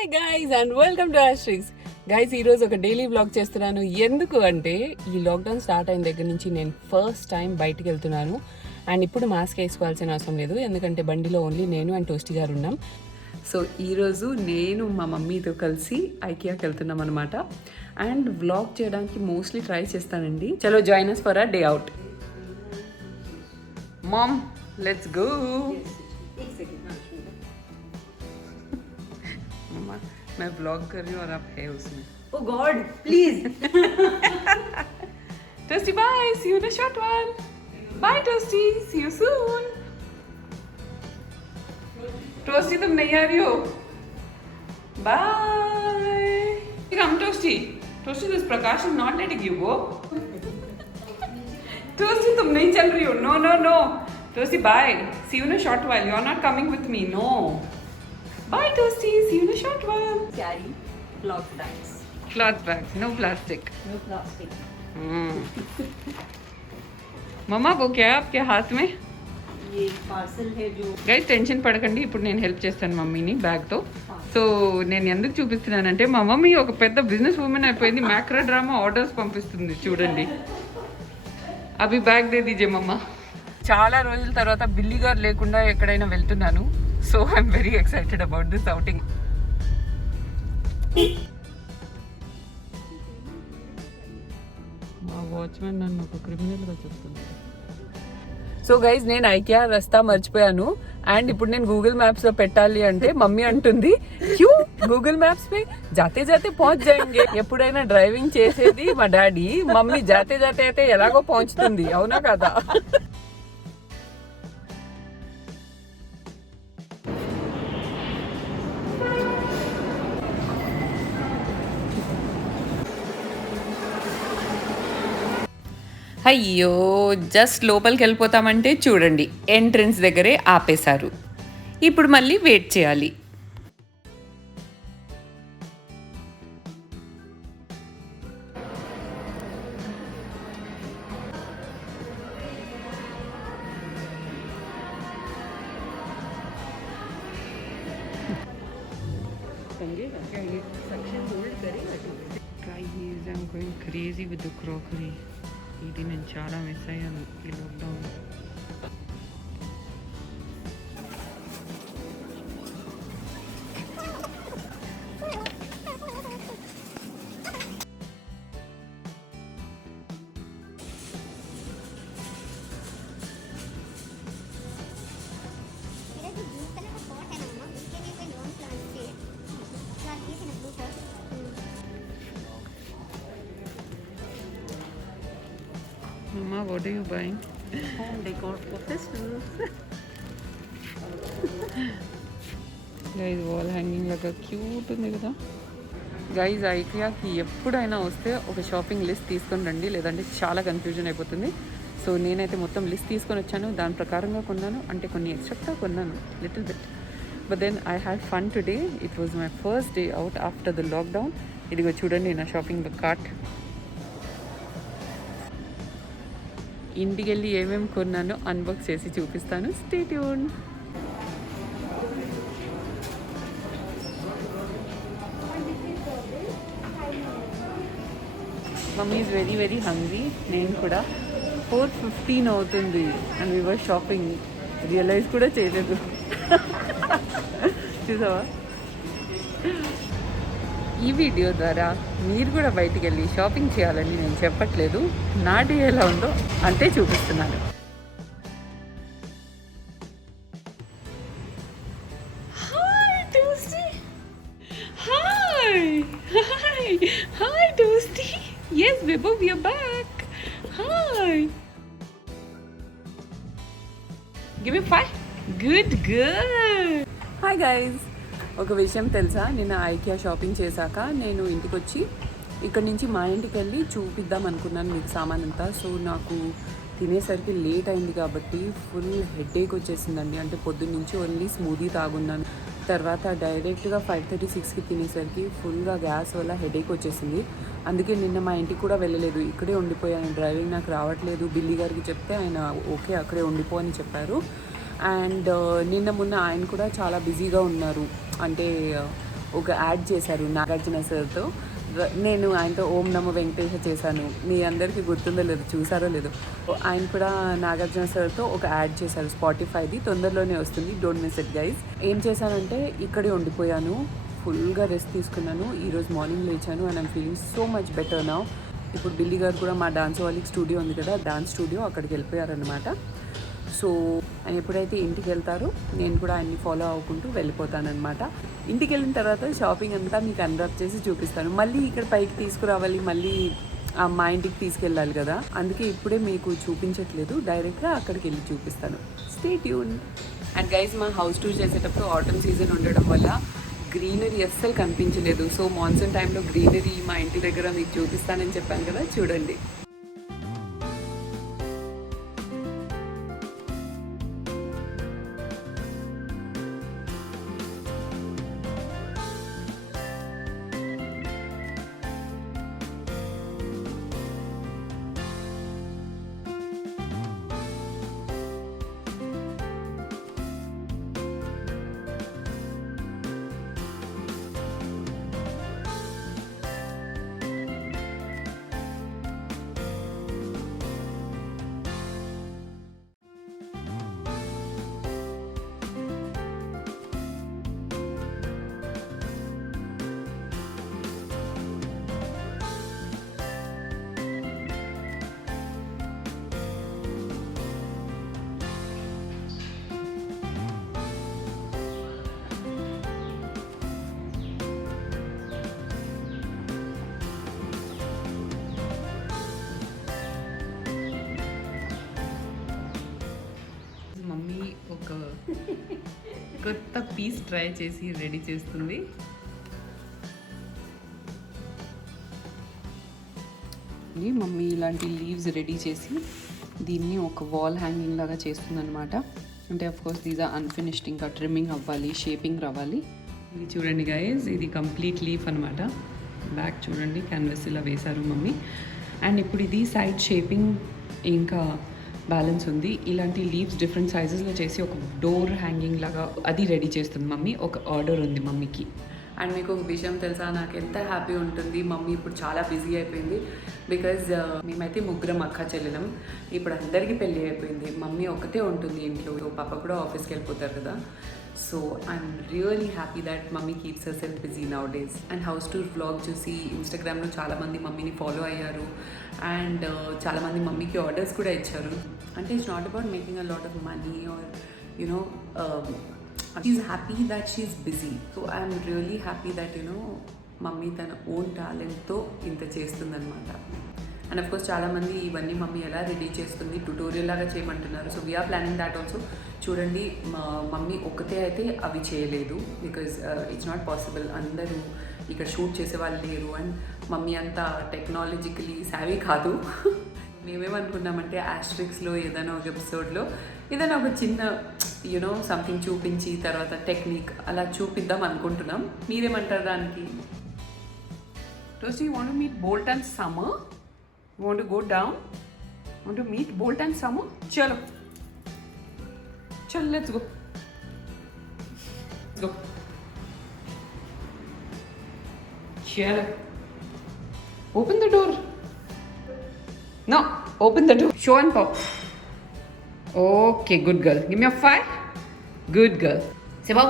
Hi guys and welcome to asterisks. Guys ఈరోజు ఒక daily vlog చేస్తున్నాను. ఎందుకు అంటే ఈ లాక్డౌన్ స్టార్ట్ అయిన దగ్గర నుంచి నేను ఫస్ట్ టైం బయటికి వెళ్తున్నాను. అండ్ ఇప్పుడు మాస్క్ వేసుకోవాల్సిన అవసరం లేదు, ఎందుకంటే బండిలో ఓన్లీ నేను అండ్ టోస్టీ గారు ఉన్నాం. సో ఈరోజు నేను మా మమ్మీతో కలిసి ఐకియాకి వెళ్తున్నాం అనమాట. అండ్ వ్లాగ్ చేయడానికి మోస్ట్లీ ట్రై చేస్తానండి. చలో join us for a day out. Mom let's go. मैं व्लॉग कर रही हूँ और आप है उसमें. Oh God, please. Toasty, bye. See you in a short while. Bye, Toasty. See you soon. Toasty, तुम नहीं आ रही हो? Bye. Come, Toasty. Toasty, this Prakash is not letting you go. Toasty, तुम नहीं चल रही हो? No, no, no. Toasty, bye. See you in a short while. You're not coming with me. No. Bye, Toasty. See you in a short while. Carry cloth bags. Cloth bags, no plastic. No plastic. मम्मा वो क्या है आपके हाथ में? ये पार्सल है जो. Guys tension పడకండి, ఇప్పుడు నేను హెల్ప్ చేస్తాను మమ్మీని బ్యాగ్తో. సో నేను ఎందుకు చూపిస్తున్నానంటే మా మమ్మీ ఒక పెద్ద బిజినెస్ ఉమెన్ అయిపోయింది. మ్యాక్రో డ్రామా ఆర్డర్స్ పంపిస్తుంది చూడండి. అవి బ్యాగ్ దే దీజే మమ్మ. చాలా రోజుల తర్వాత బిల్లి గారు లేకుండా ఎక్కడైనా వెళ్తున్నాను. So I'm very excited about this outing. మా వాచ్మెన్ నన్ను ఒక క్రిమినల్గా చెప్తుంది. సో గైజ్ నేను ఐకియా రస్తా మర్చిపోయాను. అండ్ ఇప్పుడు నేను గూగుల్ మ్యాప్స్ లో పెట్టాలి అంటే మమ్మీ అంటుంది క్యూ గూగుల్ మ్యాప్స్ పే జాతే జాతే పहुंच जाएंगे. ఎప్పుడైనా డ్రైవింగ్ చేసేది మా డాడీ, మమ్మీ జాతే జాతే అయితే ఎలాగో పਹੁంచుతుంది. అవునా కదా? అయ్యో జస్ట్ లోపలికి వెళ్ళిపోతామంటే చూడండి ఎంట్రన్స్ దగ్గరే ఆపేశారు. ఇప్పుడు మళ్ళీ వెయిట్ చేయాలి. I'm going crazy with the crockery. ఇది నేను చాలా మిస్ అయ్యాను ఈ lockdown. Mama, what are you buying? Home decor for Christmas. Guys wall hanging లాగా క్యూట్ ఉంది కదా. గైజ్ ఐకియాకి ఎప్పుడైనా వస్తే ఒక షాపింగ్ లిస్ట్ తీసుకొని రండి, లేదంటే చాలా కన్ఫ్యూజన్ అయిపోతుంది. సో నేనైతే మొత్తం లిస్ట్ తీసుకొని వచ్చాను, దాని ప్రకారంగా కొన్నాను. అంటే కొన్ని ఎక్స్ట్రా కొన్నాను little bit, but then I had fun today. It was my first day out after the lockdown. ఇదిగో చూడండి నా షాపింగ్ కార్ట్. ఇంటికి వెళ్ళి ఏమేమి కొన్నానో అన్బాక్స్ చేసి చూపిస్తాను. Stay tune. Mummy is very very hungry. నేను కూడా 4:15 అవుతుంది and we were shopping. Realise కూడా చేయలేదు. చూసావా? ఈ వీడియో ద్వారా మీరు కూడా బయటికి వెళ్ళి షాపింగ్ చేయాలని నేను చెప్పట్లేదు, నా డే ఎలా ఉందో అంటే చూపిస్తున్నాను. Hi Toasty. Hi hi hi Toasty. yes Bebo, we are back. hi give me 5. good good. hi guys, ఒక విషయం తెలుసా, నిన్న ఐకియా షాపింగ్ చేశాక నేను ఇంటికి వచ్చి ఇక్కడ నుంచి మా ఇంటికి వెళ్ళి చూపిద్దాం అనుకున్నాను మీకు సామాన్ అంతా. సో నాకు తినేసరికి లేట్ అయింది కాబట్టి ఫుల్ హెడేక్ వచ్చేసిందండి. అంటే పొద్దున్న నుంచి ఓన్లీ స్మూదీ తాగున్నాను. తర్వాత డైరెక్ట్గా 5:36కి తినేసరికి ఫుల్గా గ్యాస్ వల్ల హెడేక్ వచ్చేసింది. అందుకే నిన్న మా ఇంటికి కూడా వెళ్ళలేదు, ఇక్కడే ఉండిపోయాను. డ్రైవింగ్ నాకు రావట్లేదు. బిల్లి గారికి చెప్తే ఆయన ఓకే అక్కడే ఉండిపో అని చెప్పారు. అండ్ నిన్న మొన్న ఆయన కూడా చాలా బిజీగా ఉన్నారు. అంటే ఒక యాడ్ చేశారు నాగార్జున సార్తో. నేను ఆయనతో ఓం నమో వెంకటేశ చేశాను. మీ అందరికీ గుర్తుందో లేదో, చూసారో లేదో. ఆయన కూడా నాగార్జున సార్తో ఒక యాడ్ చేశారు స్పాటిఫైది, తొందరలోనే వస్తుంది, డోంట్ మిస్ ఇట్ గైస్. ఏం చేశానంటే ఇక్కడే ఉండిపోయాను, ఫుల్గా రెస్ట్ తీసుకున్నాను. ఈరోజు మార్నింగ్ లేచాను and I'm feeling so much better now. ఇప్పుడు బిల్లి గారు కూడా మా డాన్స్ వాళ్ళకి స్టూడియో ఉంది కదా, డాన్స్ స్టూడియో, అక్కడికి వెళ్ళిపోయారనమాట. సో ఆయన ఎప్పుడైతే ఇంటికి వెళ్తారో నేను కూడా ఆయన్ని ఫాలో అవ్వకుంటూ వెళ్ళిపోతానమాట. ఇంటికి వెళ్ళిన తర్వాత షాపింగ్ అంతా మీకు అన్రాప్ చేసి చూపిస్తాను. మళ్ళీ ఇక్కడ పైకి తీసుకురావాలి, మళ్ళీ మా ఇంటికి తీసుకెళ్ళాలి కదా, అందుకే ఇప్పుడే మీకు చూపించట్లేదు, డైరెక్ట్గా అక్కడికి వెళ్ళి చూపిస్తాను. Stay tune. అండ్ గైస్, మా హౌస్ టూర్ చేసేటప్పుడు ఆటమ్ సీజన్ ఉండడం వల్ల గ్రీనరీ అస్సలు కనిపించలేదు. సో మాన్సూన్ టైంలో గ్రీనరీ మా ఇంటి దగ్గర మీకు చూపిస్తానని చెప్పాను కదా, చూడండి. మమ్మీ ఒక కొత్త పీస్ ట్రై చేసి రెడీ చేస్తుంది. మమ్మీ ఇలాంటి లీవ్స్ రెడీ చేసి దీన్ని ఒక వాల్ హ్యాంగింగ్ లాగా చేస్తుంది అనమాట. అంటే అఫ్కోర్స్ దీస్ ఆర్ అన్ఫినిష్డ్, ఇంకా ట్రిమ్మింగ్ అవ్వాలి, షేపింగ్ రావాలి. ఇది చూడండి గైస్, ఇది కంప్లీట్ లీఫ్ అనమాట. బ్యాక్ చూడండి, క్యాన్వస్ ఇలా వేశారు మమ్మీ. అండ్ ఇప్పుడు ఇది సైడ్ షేపింగ్ ఇంకా బ్యాలెన్స్ ఉంది. ఇలాంటి లీవ్స్ డిఫరెంట్ సైజెస్లో చేసి ఒక డోర్ హ్యాంగింగ్ లాగా అది రెడీ చేస్తుంది మమ్మీ. ఒక ఆర్డర్ ఉంది మమ్మీకి. అండ్ మీకు ఒక విషయం తెలుసా, నాకు ఎంత హ్యాపీ ఉంటుంది. మమ్మీ ఇప్పుడు చాలా బిజీ అయిపోయింది. బికాజ్ మేమైతే ముగ్గురం అక్క చెల్లెలం, ఇప్పుడు అందరికీ పెళ్ళి అయిపోయింది. మమ్మీ ఒకతే ఉంటుంది ఇంట్లో, పాప కూడా ఆఫీస్కి వెళ్ళిపోతారు కదా. So I'm really happy that mummy keeps her self busy now days. And house tour vlog చూసి ఇన్స్టాగ్రామ్లో చాలామంది మమ్మీని ఫాలో అయ్యారు. అండ్ చాలామంది మమ్మీకి ఆర్డర్స్ కూడా ఇచ్చారు. అంటే it's not about making a lot of money or you know, she's happy that she's busy. So I'm really happy that mummy తన ఓన్ టాలెంట్తో ఇంత చేస్తుందన్నమాట. అండ్ అఫ్కోర్స్ చాలామంది ఇవన్నీ మమ్మీ ఎలా రెడీ చేస్తుంది ట్యుటోరియల్ లాగా చేయమంటున్నారు. So we're planning that also. చూడండి, మా మమ్మీ ఒకటే అయితే అవి చేయలేదు, బికాజ్ ఇట్స్ నాట్ పాసిబుల్. అందరూ ఇక్కడ షూట్ చేసే వాళ్ళు లేరు అండ్ మమ్మీ అంతా టెక్నాలజికలీ సావీ కాదు. మేమేమనుకున్నామంటే ఆస్ట్రిక్స్లో ఏదైనా ఒక ఎపిసోడ్లో ఏదైనా ఒక చిన్న సంథింగ్ చూపించి తర్వాత టెక్నిక్ అలా చూపిద్దాం అనుకుంటున్నాం. మీరేమంటారు దానికి? Toasty, you want to meet Bolt and Summer? You want to go down? Want to meet Bolt and Summer? Chalo. Chalo, let's go. Let's go. Chalo. Open the door. No, open the door. Show and pop. Okay, good girl. Give me a 5. Good girl. Say wow.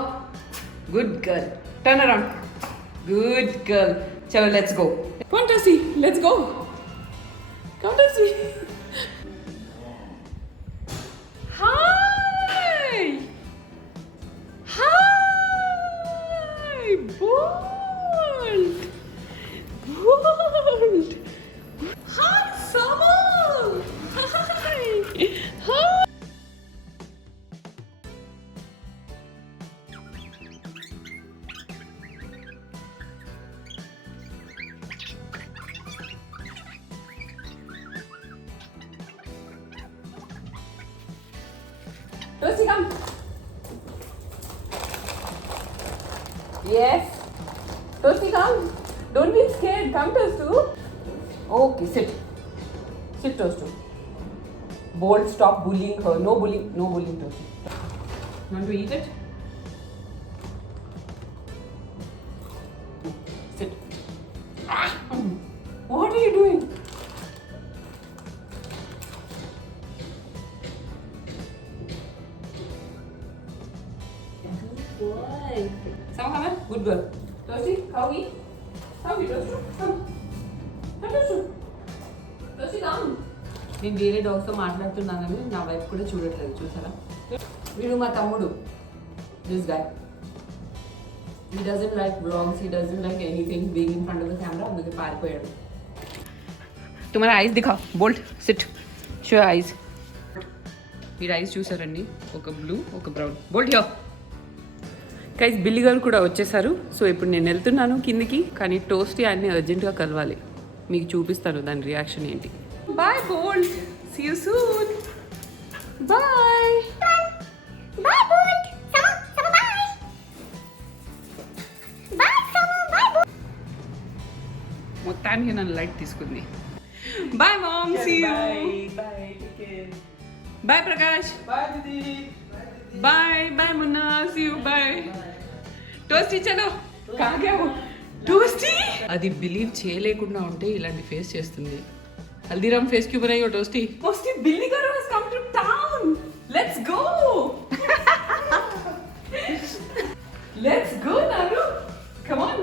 Good girl. Turn around. Good girl. Chalo, let's go. Come on, Toasty. Let's go. Come on, Toasty. Hi. Hi. Bolt. Bolt. Hi, Summer. Hi. Hi. Toasty, come. Yes. Toasty, come. Don't be scared. Come, Toastu. Okay, sit. Sit, Toastu. Bolt, stop bullying her. No bullying. No bullying, Toasty. Want to eat it? Perfect. Sama come on. Good girl. Toasty, come eat. Come eat, Toasty. Come. Come, Toasty. Toasty, come. నేను వేరే డాగ్స్తో మాట్లాడుతున్నానని నా వైఫ్ కూడా చూడట్లేదు, చూసారా? వీడు మా తమ్ముడు, this guy. He doesn't like vlogs, he doesn't like anything being in front of the camera, అందుకే పారిపోయాడు. तुम्हारा eyes दिखाओ, bolt, sit, show your eyes. వీడి ఐస్ చూసారండి, ఒక బ్లూ ఒక బ్రౌన్. Bolt here. గైస్ బిల్లి గారు కూడా వచ్చేసారు. సో ఇప్పుడు నేను వెళ్తున్నాను కిందికి, కానీ టోస్టీ అన్ని అర్జెంటుగా కలవాలి. మీకు చూపిస్తాను దాని రియాక్షన్ ఏంటి. Bye Bolt, see you soon. Bye Bye, Bolt. Sama, bye. Bye, Sama, bye, Bolt. మొత్తానికి నన్ను లైట్ తీసుకుంది. Bye mom, see you. Bye. Take care. Bye Prakash. Bye, Didi. Bye bye Munna, see you. Bye Toasty. చలో కాగావు టోస్టీ. అది బిలీవ్ చేయలేకుండా ఉంటే ఇలాంటి ఫేస్ చేస్తుంది. హల్దీరామ్ ఫేస్ క్యూ బనాయి హో టోస్టీ. టోస్టీ బిల్లి గారు has come to town. Let's go. Let's go Naru. Come on.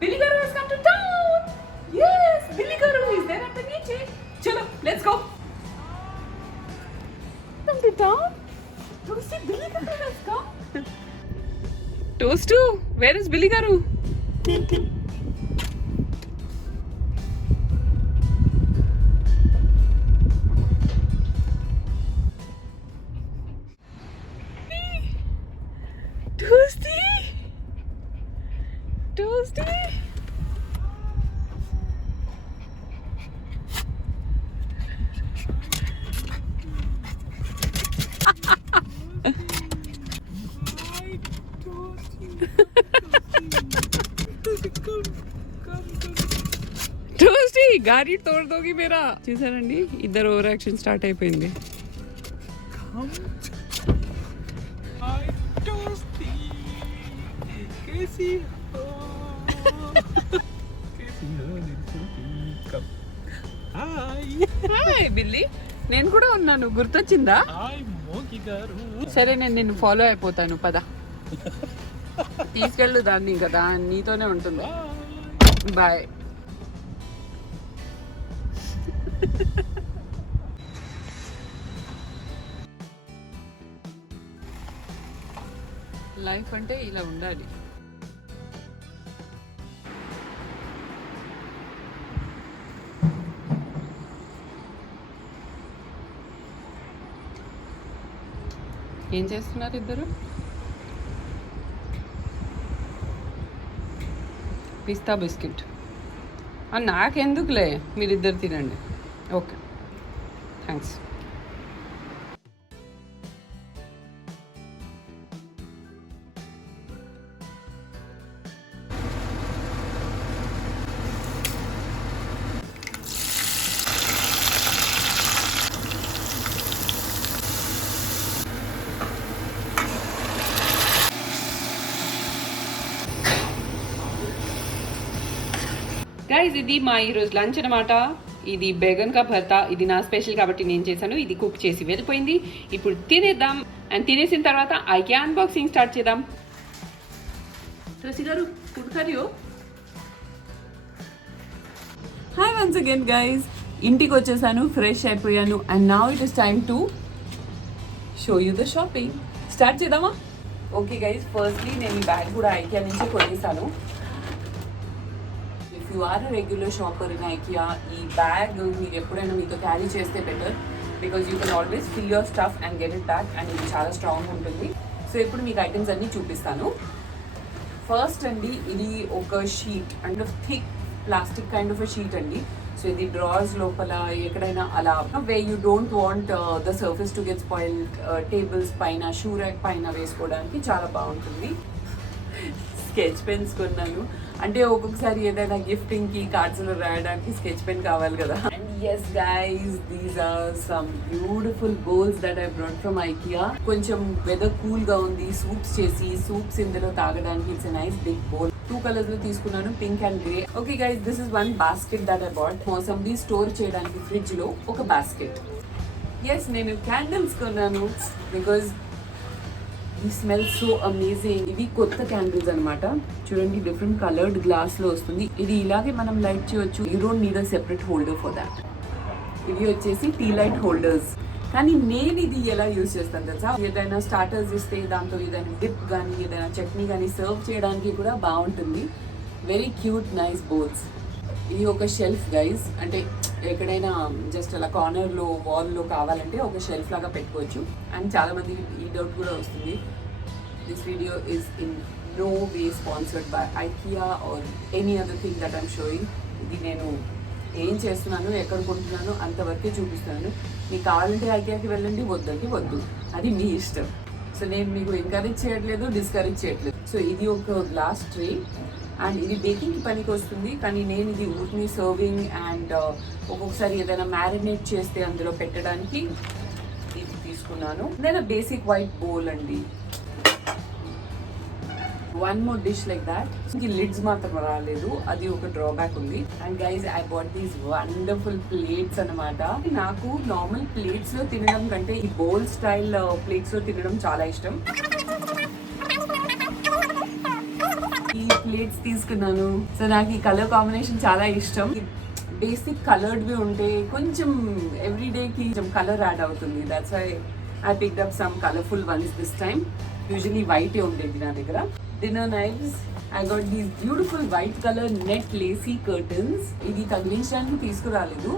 Billy Garu has come to town. Yes, Billy Garu is there at the niche. Chalo, let's go. Come to town. Toasty, Billy Garu has come. Toastu, where is Billy Garu? Toasty. Toasty. టోస్టీ గాడి తోడు దోగి మేరా. చూసారండి, ఇద్దరు over action start అయిపోయింది. Hi Billy, నేను కూడా ఉన్నాను, గుర్తొచ్చిందా? సరే నేను నిన్ను ఫాలో అయిపోతాను, పద. తీసుకెళ్ళు దాన్ని, కదా నీతోనే ఉంటుంది. బాయ్. లైఫ్ అంటే ఇలా ఉండాలి. ఏం చేస్తున్నారు ఇద్దరు? పిస్తా బిస్కెట్. నాకెందుకులే, మీరిద్దరు తినండి. Okay, thanks. గైస్, ఇది మా ఈరోజు లంచ్ అనమాట. ఇది బేగన్ కా భర్తా. ఇది నా స్పెషల్ కాబట్టి నేను చేశాను. ఇది కుక్ చేసి వెళ్ళిపోయింది. ఇప్పుడు తినేద్దాం. అండ్ తినేసిన తర్వాత ఐకియా అన్బాక్సింగ్ స్టార్ట్ చేద్దాం. తులసి గారు, ఫుడ్ కరియో. హాయ్ వన్స్ అగైన్ గైస్, ఇంటికి వచ్చేసాను, ఫ్రెష్ అయిపోయాను. And now it is time to show you the shopping. Start చేద్దామా? ఓకే గైస్, ఫస్ట్లీ నేను ఈ బ్యాగ్ కూడా ఐకియా నుంచి కొనేసాను. If you are a regular shopper in IKEA, ఈ బ్యాగ్ మీరు ఎప్పుడైనా మీతో క్యారీ చేస్తే better, because you can always fill your stuff and get it back. And ఇది చాలా స్ట్రాంగ్ ఉంటుంది. సో ఇప్పుడు మీకు ఐటమ్స్ అన్నీ చూపిస్తాను. ఫస్ట్ అండి, ఇది ఒక sheet and thick plastic kind of a sheet అండి. సో ఇది డ్రాస్ లోపల ఎక్కడైనా అలా way you don't want the surface to get spoiled, tables పైన, షూ ర్యాక్ పైన వేసుకోవడానికి చాలా బాగుంటుంది. స్కెచ్ పెన్స్ కొన్నాను. అంటే ఒక్కొక్కసారి ఏదైనా గిఫ్టింగ్ కి కార్డ్స్ లో రాయడానికి స్కెచ్ పెన్ కావాలి కదా. And yes guys, these are some beautiful bowls that I brought from IKEA. కొంచెం వెదర్ కూల్ గా ఉంది, సూప్స్ ఇందులో తాగడానికి. It's a nice big bowl. 2 colours లో తీసుకున్నాను, pink and grey. Okay guys, this is one basket that I bought. మోసంబి store చేయడానికి fridge లో ఒక బాస్కెట్. ఎస్, నేను క్యాండిల్స్ కొన్నాను బికాజ్ ఈ స్మెల్ సో అమేజింగ్. ఇవి కొత్త క్యాండిల్స్ అన్నమాట. చూడండి, డిఫరెంట్ కలర్డ్ గ్లాస్ లో వస్తుంది. ఇది ఇలాగే మనం లైట్ చేయొచ్చు. You don't need a separate holder for that. ఇవి వచ్చేసి టీ లైట్ హోల్డర్స్. కానీ నేను ఇది ఎలా యూజ్ చేస్తాను తెలుసా? ఏదైనా స్టార్టర్స్ ఇస్తే దాంతో ఏదైనా డిప్ కానీ ఏదైనా చట్నీ కానీ సర్వ్ చేయడానికి కూడా బాగుంటుంది. Very cute nice bowls. ఇది ఒక షెల్ఫ్ గైస్, అంటే ఎక్కడైనా జస్ట్ అలా కార్నర్లో వాల్లో కావాలంటే ఒక షెల్ఫ్ లాగా పెట్టుకోవచ్చు. అండ్ చాలా మంది ఈ డౌట్ కూడా వస్తుంది, this video is in no way sponsored by IKEA or any other thing that I'm showing. ఇది నేను ఏం చేస్తున్నాను, ఎక్కడ కొంటున్నాను అంతవరకే చూపిస్తున్నాను. మీకు కావాలంటే ఐకియాకి వెళ్ళండి, వద్దంటే వద్దు, అది మీ ఇష్టం. సో నేను మీకు ఎంకరేజ్ చేయట్లేదు, డిస్కరేజ్ చేయట్లేదు. సో ఇది ఒక గ్లాస్ ట్రే అండ్ ఇది బేకింగ్కి పనికి వస్తుంది. కానీ నేను ఇది ఊరిని సర్వింగ్ అండ్ ఒక్కొక్కసారి ఏదైనా మ్యారినేట్ చేస్తే అందులో పెట్టడానికి ఇది తీసుకున్నాను. నేను బేసిక్ వైట్ బౌల్ అండి. One more dish like that. ఈ లిడ్స్ మాత్రం రాలేదు, అది ఒక డ్రాబ్యాక్ ఉంది. And guys, I bought these wonderful plates అనమాట. నాకు నార్మల్ ప్లేట్స్ లో తినడం కంటే ఈ బౌల్ స్టైల్ ప్లేట్స్ లో తినడం చాలా ఇష్టం. ఈ ప్లేట్స్ తీసుకున్నాను. సో నాకు ఈ కలర్ కాంబినేషన్ చాలా ఇష్టం. బేసిక్ కలర్డ్వి ఉంటే కొంచెం ఎవ్రీడేకి కొంచెం కలర్ యాడ్ అవుతుంది. That's why I picked up some colourful ones this time. Usually వైటే ఉండేది నా దగ్గర. Dinner knifes, I got these beautiful white colour net lacy curtains. ఇది తగిలించడానికి తీసుకురాలేదు.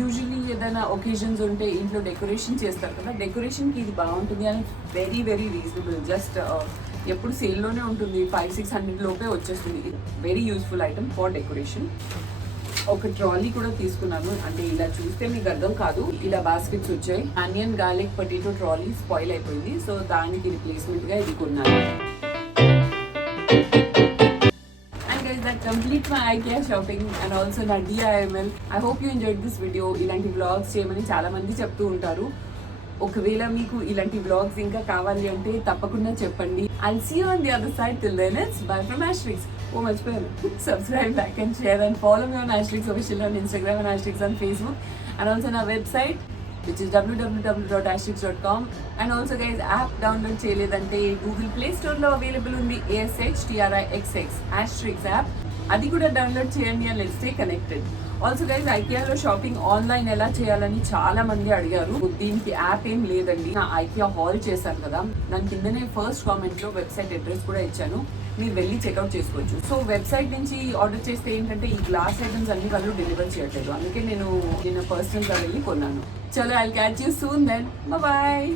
యూజువలీ ఏదైనా ఒకేజన్స్ ఉంటే ఇంట్లో డెకరేషన్ చేస్తారు కదా, డెకరేషన్కి ఇది బాగుంటుంది. And very very reasonable. Just ఎప్పుడు సేల్లోనే ఉంటుంది, 500-600 లోపే వచ్చేస్తుంది. Very useful item for decoration. ఒక ట్రాలీ కూడా తీసుకున్నాను. అంటే ఇలా చూస్తే మీకు అర్థం కాదు, ఇలా బాస్కెట్స్ వచ్చాయి. Onion garlic potato trolley spoil అయిపోయింది, సో దానికి రిప్లేస్మెంట్ గా ఇది కొన్నాను. And guys, that completes my IKEA shopping and also నా DIML. I hope you enjoyed this video. ఇలాంటి vlogs చేయమని చాలా మంది చెప్తూ ఉంటారు. ఒకవేళ మీకు ఇలాంటి వ్లాగ్స్ ఇంకా కావాలి అంటే తప్పకుండా చెప్పండి. I'll see you on the other side. Till then, it's bye from Ashrix. Oh, మర్చిపోయాను, subscribe, like and share and follow me on Ashrix official on Instagram and Ashrix on Facebook, and also on our website which is www.ashrix.com. and also guys, app download చేయలేదంటే Google Play Store లో అవైలబుల్ ఉంది. ASHTRIXX Ashrix app. అది కూడా డౌన్లోడ్ చేయండి and let's stay connected. Also guys, ఐకియాలో shopping online ఎలా చేయాలని చాలా మంది అడిగారు. దీనికి యాప్ ఏం లేదండి. నా ఐకియా హాల్ చేశాను కదా, దాని కిందనే ఫస్ట్ కామెంట్ లో వెబ్సైట్ అడ్రస్ కూడా ఇచ్చాను. మీరు వెళ్ళి చెక్అవుట్ చేసుకోవచ్చు. సో వెబ్సైట్ నుంచి ఆర్డర్ చేస్తే ఏంటంటే ఈ గ్లాస్ ఐటమ్స్ అన్ని వాళ్ళు డెలివర్ చేయట్లేదు. అందుకే నేను పర్సనల్ గా వెళ్ళి కొన్నాను. చలో, I catch you soon then. Bye.